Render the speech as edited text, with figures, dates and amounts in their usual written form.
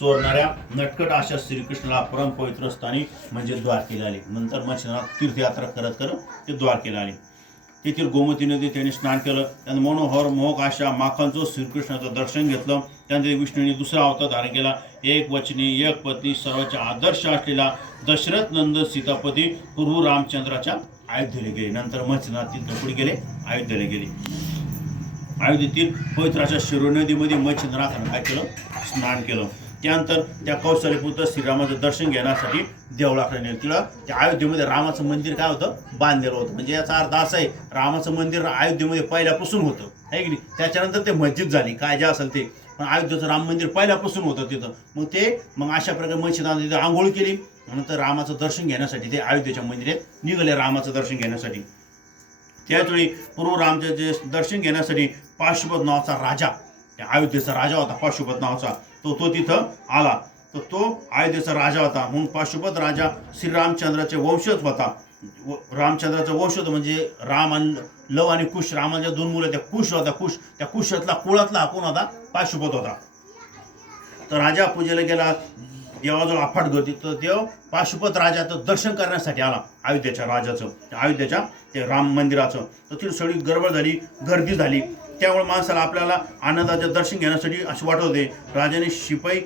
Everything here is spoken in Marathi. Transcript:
चोरणाऱ्या नटखट अशा श्रीकृष्णाला परमपवित्र स्थानी म्हणजे द्वारकेला आले. नंतर मच्छिंद्रनाथ तीर्थयात्रा करत करत ते द्वारकेला आले. तेथील गोमती नदी त्यांनी स्नान केलं. त्यानंतर मनोहर मोहक अशा माखांचं श्रीकृष्णाचं दर्शन घेतलं. त्यानंतर विष्णूने दुसरा अवतार धारण केला. एक वचनी एक पत्नी सर्वांचा आदर्श असलेला दशरथ नंदन सीतापती प्रभू रामचंद्राच्या अयोध्येला गेले. नंतर मच्छिंद्रनाथ तिथं पुढे गेले, अयोध्येला गेले. अयोध्येतील पवित्र अशा शिरो नदीमध्ये मच्छिंद्रनाथानं काय केलं? स्नान केलं. त्यानंतर त्या कौशल्यपुत्र श्रीरामाचं दर्शन घेण्यासाठी देवळाकडे नेलं. तिला त्या अयोध्येमध्ये रामाचं मंदिर काय होतं? बांधलेलं होतं. म्हणजे याचा अर्थ असा आहे, रामाचं मंदिर अयोध्येमध्ये पहिल्यापासून होतं, आहे की नाही. त्याच्यानंतर ते मस्जिद झाली, काय जे असेल ते, पण अयोध्येचं राम मंदिर पहिल्यापासून होतं तिथं. मग अशा प्रकारे मच्छिंद्रनाथ तिथे आंघोळ केली. नंतर रामाचं दर्शन घेण्यासाठी ते अयोध्येच्या मंदिरात निघाले रामाचं दर्शन घेण्यासाठी. त्याचवेळी पूर्व रामचे दर्शन घेण्यासाठी पाशुपत नावाचा राजा, त्या अयोध्येचा राजा होता पाशुपत नावाचा, तो तिथं आला. तर तो अयोध्येचा राजा होता. म्हणून पाशुपत राजा श्रीरामचंद्राचे वंशज होता. रामचंद्राचा वंशज म्हणजे राम आणि लव आणि कुश, रामाच्या दोन मुलं, त्या कुश होता. त्या कुशातला कुळातला कोण होता? पाशुपत होता. तर राजा पूजेला गेला, देवाजवळ अफाट गर्दी. तर देव पाशुपत राजाचं दर्शन करण्यासाठी आला, अयोध्येच्या राजाचं, अयोध्येच्या ते राम मंदिराचं. तर ती सगळी गडबड झाली, गर्दी झाली. त्यामुळे माणसाला आपल्याला आनंदाचं दर्शन घेण्यासाठी असे वाटत होते. राजाने शिपाई